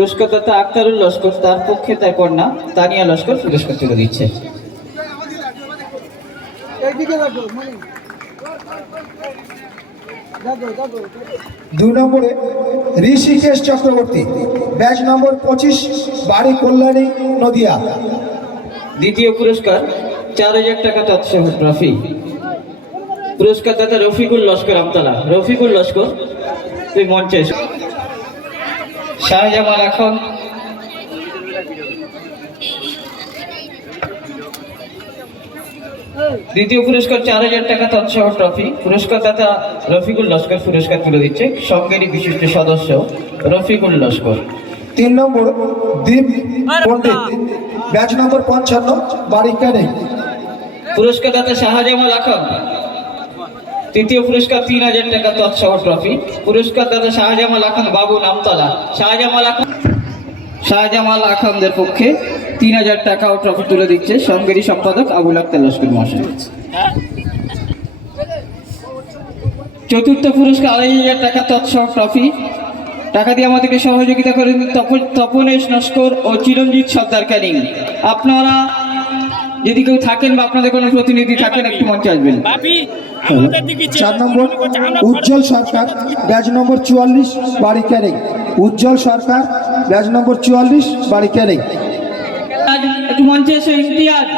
পুরস্কারদাতা আক্তারুল লস্কর তার পক্ষে তার কন্যা তানিয়া লস্কর পুরস্কার তুলে দিচ্ছে। দুই নম্বরে ঋষিকেশ চক্রবর্তী ব্যাচ নম্বর পঁচিশ বাড়ি কল্যাণী নদিয়া। দ্বিতীয় পুরস্কার চার হাজার টাকা তৎসহ ট্রফি। পুরস্কারদাতা রফিকুল লস্কর আমতলা। রফিকুল লস্কর তুই মঞ্চে। শাহজামাল এখন দ্বিতীয় পুরস্কার চার হাজার টাকা তৎসহ ট্রফি। পুরস্কার পুরস্কারদাতা রফিকুল লস্কর পুরস্কার তুলে দিচ্ছে। সঙ্গেরই বিশিষ্ট সদস্য রফিকুল লস্কর। তিন নম্বর দীপ পণ্ডিত। ব্যাচ নম্বর পঞ্চান্ন বাড়ি ক্যানে পুরস্কারদাতা শাহজামাল আখন্দ তৃতীয় পুরস্কার তিন হাজার টাকা তৎসহ ট্রফি। পুরস্কার দাদা শাহজামাল আখান বাবু নামতলা। শাহজামাল আখন্দ শাহজামাল আখানদের পক্ষে তিন হাজার টাকা ও ট্রফি তুলে দিচ্ছে সঙ্গেরই সম্পাদক আবুল আক্তার লস্কর মহাশয়। চতুর্থ পুরস্কার আড়াই হাজার টাকা তৎসহ ট্রফি। টাকা দিয়ে আমাদেরকে সহযোগিতা করেন তপন তপনেশ নস্কর ও চিরঞ্জিত সর্দার ক্যানিং। আপনারা যদি কেউ থাকেন বা আপনাদের কোনো প্রতিনিধি থাকেন একটু মঞ্চে আসবেন। চার নম্বর উজ্জ্বল সরকার ব্যাচ নম্বর চুয়াল্লিশ বাড়ি ক্যানে উজ্জ্বল সরকার ব্যাচ নম্বর চুয়াল্লিশ বাড়ি আজ একটু মঞ্চে এসো ইমতিয়াজ।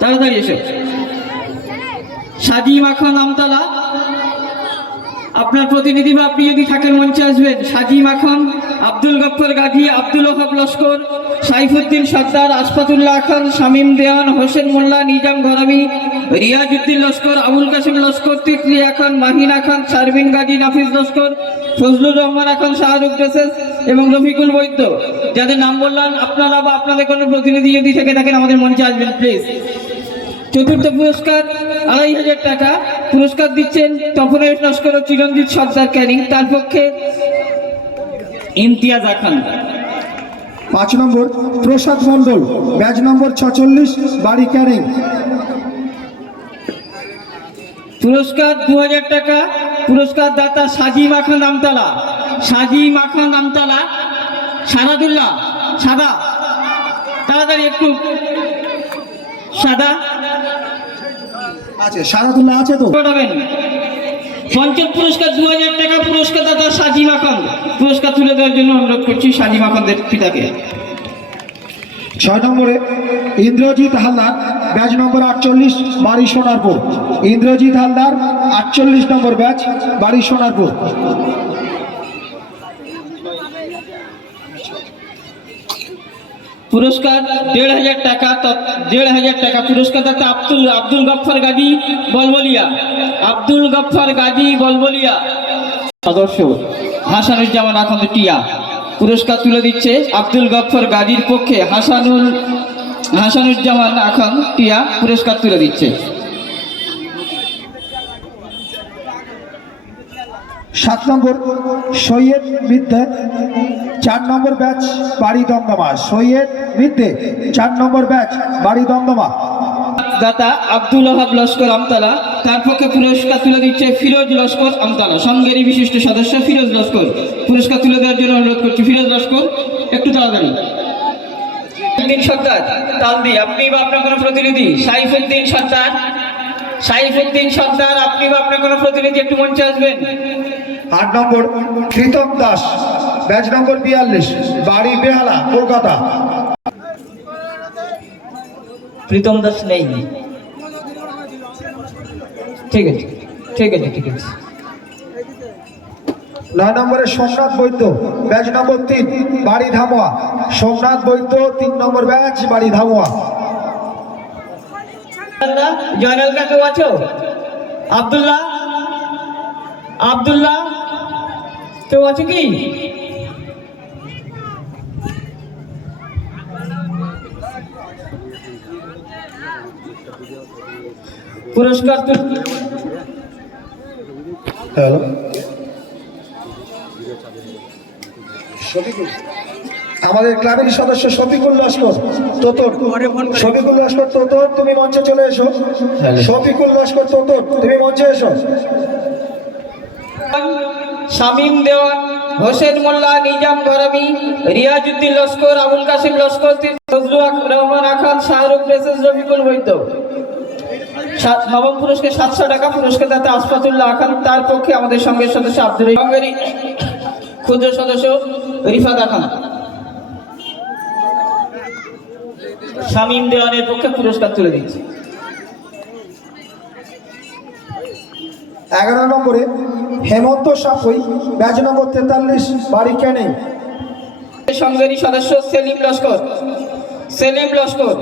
তাড়াতাড়ি এসো। সাজি মাখন আমতলা। আপনার প্রতিনিধি বা আপনি যদি থাকেন মঞ্চে আসবেন সাজি মাখন আব্দুল গফর গাজী আব্দুল ওহাব লস্কর, সাইফুদ্দিন সর্দার, আসফাতুল্লাহ খান শামীম দেওয়ান, হোসেন মোল্লা, নিজাম ঘরামি, রিয়াজউদ্দিন লস্কর, আবুল কাসিম লস্কর তিতলিয়া খান মাহিনা খান শারমিন গাজী নাফিজ লস্কর, ফজলুর রহমান খান শাহরুখ ড্রেসেস এবং রফিকুল বৈদ্য। যাদের নাম বললাম, আপনারা বা আপনাদের কোনো প্রতিনিধি যদি থেকে থাকেন আমাদের মঞ্চে আসবেন প্লিজ চতুর্থ পুরস্কার আড়াই হাজার টাকা। পুরস্কার দিচ্ছেন তপনেশ নস্কর ও চিরঞ্জিত সর্দার ক্যানিং। তার পক্ষে ইমতিয়াজ আখান পাঁচ নম্বর প্রসাদ মণ্ডল ব্যাচ নম্বর ছচল্লিশ বাড়ি ক্যানে। পুরস্কার দু হাজার টাকা পুরস্কার দাতা সাজি মাখান নামতলা। সাজি মাখান নামতলা সারাদুল্লাহ সাদা। তাড়াতাড়ি একটু সাদা। আছে সাদাতুল্লাহ আছে তো? পাঠাবেন। পঞ্চম পুরস্কার দু হাজার টাকা পুরস্কার দাতা সাজি মাখন পুরস্কার তুলে দেওয়ার জন্য অনুরোধ করছি সাজি মাখনদের পিতাকে। ছয় নম্বরে ইন্দ্রজিৎ হালদার ব্যাচ নম্বর আটচল্লিশ বাড়ি সোনারপুর। ইন্দ্রজিৎ হালদার আটচল্লিশ নম্বর ব্যাচ বাড়ি সোনারপুর। পুরস্কার দেড় হাজার টাকা দেড় হাজার টাকা পুরস্কার দাতা আব্দুল আব্দুল গফর গাজী বলবলিয়া। আব্দুল গফর গাজী বলবলিয়া। সদস্য হাসানুজ্জামান আখন্দ টিয়া। পুরস্কার তুলে দিচ্ছে আব্দুল গফফর গাজীর পক্ষে। হাসানুল হাসানুজ্জামান আখন টিয়া। পুরস্কার তুলে দিচ্ছে। সাত নম্বর, সৈয়দ মিদ্যে চার নম্বর ব্যাচ, বাড়ি দমদমা। সৈয়দ মিদ্যে চার নম্বর ব্যাচ, বাড়ি দমদমা। দাতা আব্দুল আহাব লস্কর আমতলা, তার পক্ষে পুরস্কার তুলে দিচ্ছে ফিরোজ লস্কর আমতলা। সঙ্গেরই বিশিষ্ট সদস্য ফিরোজ লস্কর। পুরস্কার তুলে দেওয়ার জন্য অনুরোধ করছি, ফিরোজ লস্কর, একটু তাড়াতাড়ি। সাইফুদ্দিন সর্দার তালদি আপনি বা আপনার কোনো প্রতিনিধি? সাইফুদ্দিন সর্দার সাইফুদ্দিন সর্দার, আপনি বা আপনার কোনো প্রতিনিধি? একটু মঞ্চে আসবেন। আট নম্বর কৃতম দাস ব্যাচ নম্বর বিয়াল্লিশ বাড়ি বেহালা কলকাতা। প্রীতম দাস নেই। ঠিক আছে ঠিক আছে ঠিক আছে। নয় নম্বরে সোমনাথ বৈদ্য ব্যাচ নম্বর তিন বাড়ি ধামোয়া। সোমনাথ বৈদ্য তিন নম্বর ব্যাচ বাড়ি ধামোয়া। জয়নাল কাকে আছো? আবদুল্লাহ? আব্দুল্লাহ? কেউ আছে কি? পুরস্কার হ্যালো। আমাদের ক্লাবের সদস্য শফিকুল লস্কর তোতর। শফিকুল লস্কর তোতর তুমি মঞ্চে চলে এসো। শফিকুল লস্কর তোতর তুমি মঞ্চে এসো। শামীম দেওয়ান, হোসেন মোল্লা, নিজাম গরামি রিয়াজুদ্দিন লস্কর, আবুল কাসিম লস্কর রহমান আখান, শাহরুখ মেসেজ রবিকুল বৈদ্য। নবম পুরস্কার, সাতশো টাকা পুরস্কার দাতা আসফাতুল্লাহ আখান, তার পক্ষে আমাদের সঙ্গের সদস্য আব্দুল ক্ষুদ্র সদস্য রিফাত আখান। শামীম দেওয়ানের পক্ষে পুরস্কার তুলে দিচ্ছে। এগারো নম্বরে হেমন্ত সাফই ব্যাচ নম্বর তেতাল্লিশ বাড়ি ক্যানিং সঙ্গেরই সদস্য সেলিম লস্কর। সেলিম লস্কর।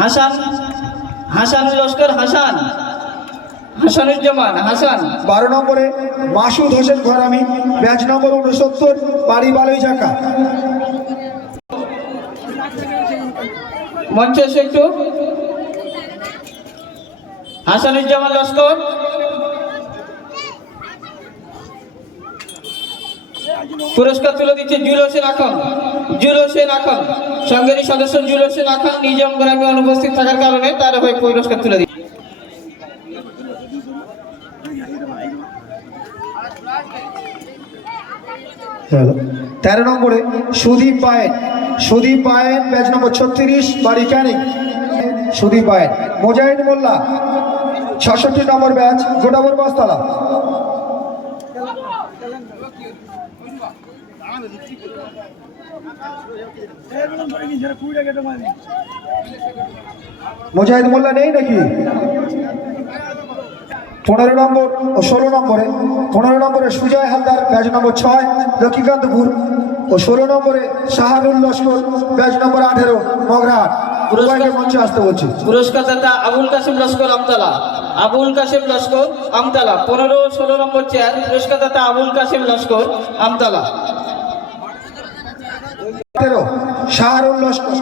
হাসান হাসান লস্কর, হাসান। হাসানুজ্জামান হাসান। বারো নম্বরে মাসুদ হোসেন ঘরামি ব্যাচ নম্বর উনসত্তর বাড়ি বালুই ঝাঁকা। মঞ্চে এসে একটু। হাসানুজ্জামান লস্কর। পুরস্কার তুলে দিচ্ছে জুল হোসেন আখন জুল হোসেন আখন সঙ্গেরই সদস্য জুল হোসেন আখন নিজম গ্রামে অনুপস্থিত থাকার কারণে তার হয়ে পুরস্কার তুলে দিচ্ছে। তেরো নম্বরে সুদীপ পায়েন। সুদীপ পায়েন, ব্যাচ নম্বর ছত্রিশ, বাড়ি ক্যানিং। সুদীপ পায়েন, মোজাহিদ মোল্লা, ছষট্টি নম্বর ব্যাচ, গোটাবর বাসতলা মোজাহিদ মোল্লা নেই নাকি? পনেরো নম্বর ও ষোলো নম্বরে পনেরো নম্বরে সুজয় হালদার ব্যাচ নম্বর ছয় লক্ষ্মীকান্তপুর ও ষোলো নম্বরে শাহারুল লস্কর ব্যাচ নম্বর আঠেরো পুরস্কার মঞ্চে আসতে বলছি। পুরস্কার দাতা আবুল কাসিম লস্কর আমতলা। আবুল কাসিম লস্কর আমতলা। পনেরো ষোলো নম্বর চেয়ার পুরস্কার দাতা আবুল কাসিম লস্কর আমতলা। আঠেরো শাহারুল লস্কর।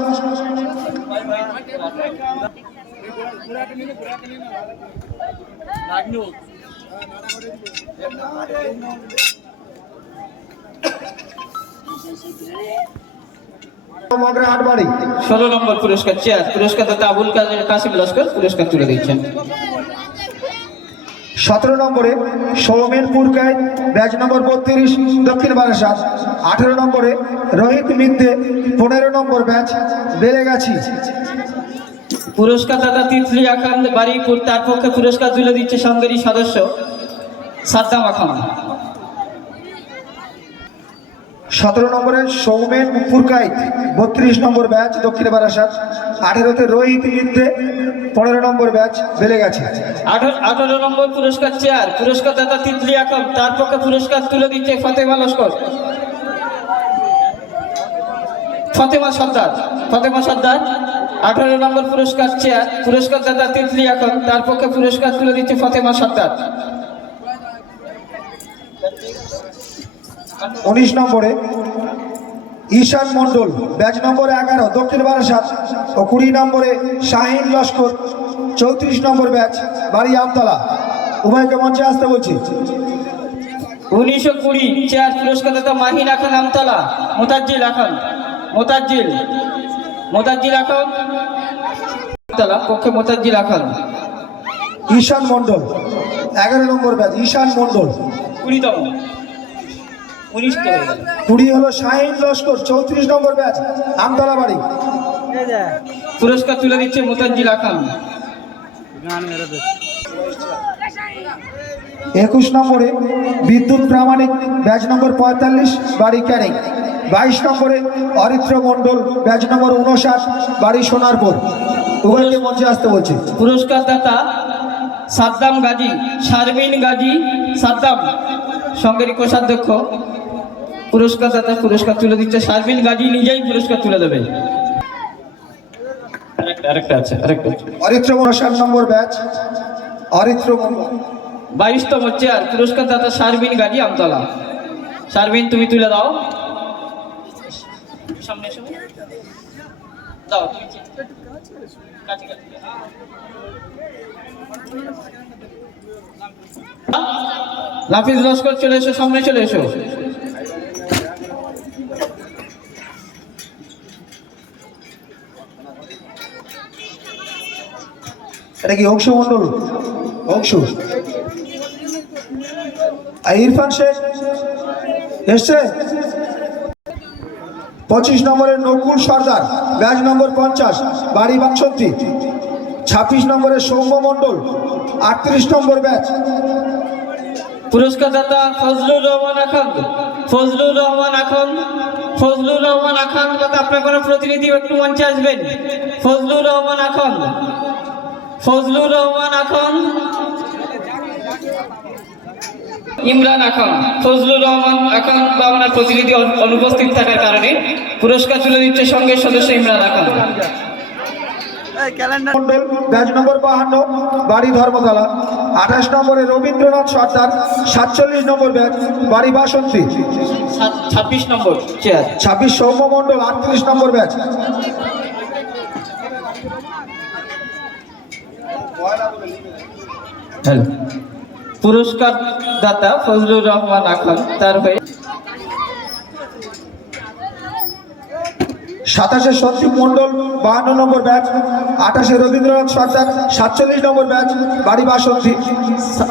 ষোলো নম্বর পুরস্কার, চেয়ার। পুরস্কার দাতা আবুল কাসিম- কাসিম লস্কর পুরস্কার তুলে দিচ্ছেন সতেরো নম্বরে সৌমেনপুর গাইড ব্যাচ নম্বর বত্রিশ, দক্ষিণ বারাসাত। আঠেরো নম্বরে রোহিত মিদ্দে পনেরো নম্বর ব্যাচ বেলেগাছি। পুরস্কার দাতা তিতলি আখান বাড়িপুর তার পক্ষে পুরস্কার তুলে দিচ্ছে সঙ্গেরই সদস্য সাদ্দাম আখান। সতেরো নম্বরে সৌমেন পুরকাইত বত্রিশ নম্বর ব্যাচ দক্ষিণ বারাসাত আঠেরোতে রোহিত মিদ্দে পনেরো নম্বর ব্যাচ বেলেগাছি আঠারো আঠারো নম্বর পুরস্কার চেয়ার পুরস্কার দাতা তিতলি আখান তার পক্ষে পুরস্কার তুলে দিচ্ছে ফতেমা লস্কর। ফতেমা সর্দার ফতেমা সর্দার। আঠারো নম্বর পুরস্কার চেয়ার পুরস্কার দাতা তিতলি এখন তার পক্ষে পুরস্কার তুলে দিচ্ছে ফতেমা সর্দার। উনিশ নম্বরে ঈশান মণ্ডল ব্যাচ নম্বর এগারো দক্ষিণ বারাসাত ও কুড়ি নম্বরে শাহিন লস্কর চৌত্রিশ নম্বর ব্যাচ বাড়ি আমতলা। উভয়কে মঞ্চে আসতে বলছি। উনিশশো কুড়ি চেয়ার পুরস্কার দাতা মাহিন এখন আমতলা মোতাজ্জিল এখন মোতাজ্জিল মোতাজ্জিল এখন। আমতলা পক্ষে মোতাজ্জিল এখন ঈশান মণ্ডল এগারো নম্বর ব্যাচ ঈশান মণ্ডল। কুড়িতম। কুড়ি হলো শাহিন লস্কর চৌত্রিশ নম্বর ব্যাচ আমতলা বাড়ি। পুরস্কার তুলে দিচ্ছে মোতাজ্জিল এখন একুশ নম্বরে বিদ্যুৎ প্রামাণিক ব্যাচ নম্বর পঁয়তাল্লিশ বাড়ি ক্যানিং বাইশ নম্বরে অরিত্র মণ্ডল ব্যাচ নম্বর উনষাট বাড়ি সোনারপুর। উভয়কে মঞ্চে আসতে বলছি? পুরস্কার দাতা সাদ্দাম গাজী শারমিন গাজী সাদ্দাম সঙ্গেরই কোষাধ্যক্ষ। পুরস্কার দাতা পুরস্কার তুলে দিচ্ছে শারমিন গাজী নিজেই পুরস্কার তুলে দেবে। আরেকটা আরেকটা আছে আরেকটা অরিত্র উনষাট নম্বর ব্যাচ। অরিত্র মণ্ডল বাইশতম চেয়ার পুরস্কার দাতা শারমিন গাজী আমতলা। শারমিন তুমি তুলে দাও। সামনে লাফিজ লস্কর, চলে এসো, সামনে চলে এসো। এটা কি অংশ মন্ডল অংশ। ইরফান শেখ। এসছে? পঁচিশ নম্বরের নকুল সর্দার ব্যাচ নম্বর পঞ্চাশ, বাড়ি বাক্সন্তি ছাব্বিশ নম্বরের সৌম্য মণ্ডল, আটত্রিশ নম্বর ব্যাচ। পুরস্কার দাতা ফজলুর রহমান আখান ফজলুর রহমান আখান ফজলুর রহমান আখান দাদা আপনার কোনো প্রতিনিধি একটু মঞ্চে আসবেন? ফজলুর রহমান আখান ফজলুর রহমান আখান ইমরান আখান ফজলুর রহমান আখান বা আপনার প্রতিনিধি অনুপস্থিত থাকার কারণে পুরস্কার তুলে দিচ্ছে সঙ্গে সদস্য ইমরান আখান। মণ্ডল ব্যাচ নম্বর বাহান্ন বাড়ি ধর্মতলা। আঠাশ নম্বরে রবীন্দ্রনাথ সর্দার সাতচল্লিশ নম্বর ব্যাচ বাড়ি বাসন্তী। ছাব্বিশ নম্বর চেয়ার ছাব্বিশ সৌম্য মণ্ডল আটত্রিশ নম্বর ব্যাচ হ্যালো পুরস্কার দাতা ফজলুর রহমান আখান তার হয়ে সাতাশে সন্দীপ মন্ডল বাহান্ন নম্বর ব্যাচ আঠাশে রবীন্দ্রনাথ সর্দার সাতচল্লিশ নম্বর ব্যাচ বাড়ি বাসন্তী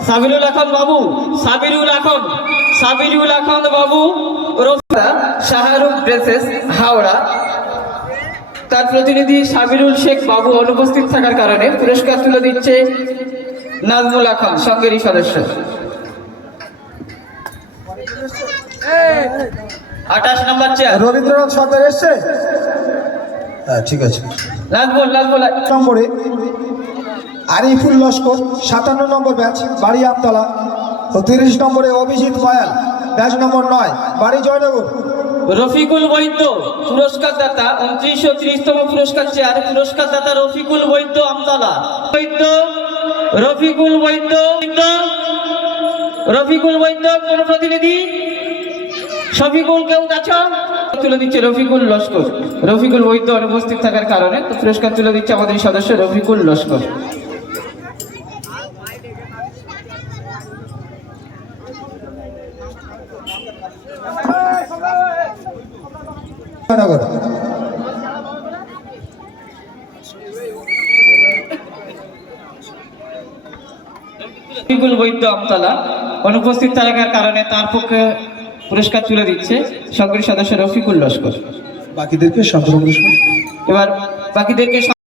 সাবিরুল আখন বাবু সাবিরুল আখন সাবিরুল আখন বাবু রফিকা শাহরুখ ড্রেসেস হাওড়া। তার প্রতিনিধি সাবিরুল শেখ বাবু অনুপস্থিত থাকার কারণে পুরস্কার তুলে দিচ্ছে নাজমুল আখন সঙ্গেরই সদস্য। আঠাশ নম্বর চেয়ার রবীন্দ্রনাথ সর্দার এসছে? হ্যাঁ ঠিক আছে। নাজমুল নাজমুল। নম্বরে আরিফুল লস্কর সাতান্ন নম্বর ব্যাচ বাড়ি আমতলা ও তিরিশ নম্বরে অভিজিৎ কয়াল ব্যাচ নম্বর নয় বাড়ি জয়নগর। রফিকুল বৈদ্য পুরস্কার দাতা উনত্রিশ ও ত্রিশতম পুরস্কার চেয়ার পুরস্কার দাতা রফিকুল বৈদ্য আমতলা। বৈদ্য রফিকুল বৈদ্য রফিকুল বৈদ্য, কোন প্রতিনিধি? শফিকুল কেউ আছো তুলে দিচ্ছে রফিকুল লস্কর। রফিকুল বৈদ্য অনুপস্থিত থাকার কারণে পুরস্কার তুলে দিচ্ছে আমাদের সদস্য রফিকুল লস্কর। রফিকুল বৈদ্য আমতলা অনুপস্থিত থাকার কারণে তার পক্ষে পুরস্কার তুলে দিচ্ছে সংগ্রহ সদস্য রফিকুল লস্কর। বাকিদেরকে এবার বাকিদেরকে